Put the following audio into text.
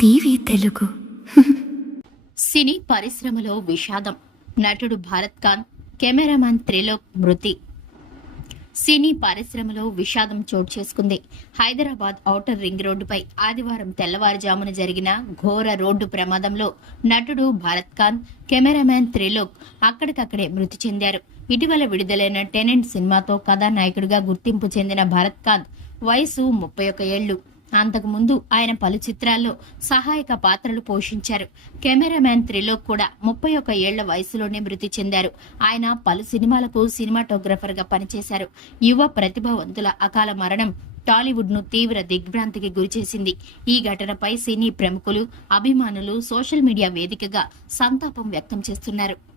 TV Telugu. సినీ పరిశ్రమలో విషాదం. నటుడు భారత్ ఖాన్, కెమెరామాన్ త్రిలోక్ మృతి. సినీ పరిశ్రమలో విషాదం చోటు చేసుకుంది. హైదరాబాద్ ఔటర్ రింగ్ రోడ్డుపై ఆదివారం తెల్లవారుజామున జరిగిన ఘోర రోడ్డు ప్రమాదంలో నటుడు భారత్ ఖాన్, కెమెరామ్యాన్ త్రిలోక్ అక్కడికక్కడే మృతి చెందారు. ఇటీవల విడుదలైన టెనెంట్ సినిమాతో కథానాయకుడిగా గుర్తింపు చెందిన భారత్ ఖాన్ వయసు 31 ఏళ్లు. అంతకుముందు ఆయన పలు చిత్రాల్లో సహాయక పాత్రలు పోషించారు. కెమెరామ్యాన్ త్రిలోక్ కూడా 31 ఏళ్ల వయసులోనే మృతి చెందారు. ఆయన పలు సినిమాలకు సినిమాటోగ్రఫర్ గా పనిచేశారు. యువ ప్రతిభావంతుల అకాల మరణం టాలీవుడ్ ను తీవ్ర దిగ్భ్రాంతికి గురిచేసింది. ఈ ఘటనపై సినీ ప్రముఖులు, అభిమానులు సోషల్ మీడియా వేదికగా సంతాపం వ్యక్తం చేస్తున్నారు.